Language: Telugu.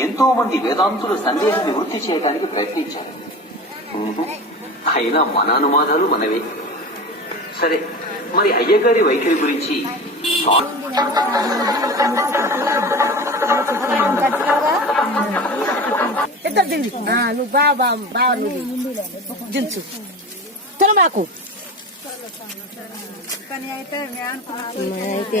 ఎంతో మంది వేదాంతులు సందేహ నివృత్తి చేయడానికి ప్రయత్నించారు. అయినా మన అనుమానాలు మనవే సరే మరి అయ్యగారి వైఖరి గురించి స్వా- ఇద్దరు దిగి నువ్వు బాగా బాగా బాగా నువ్వు దించు తినమాకు అయితే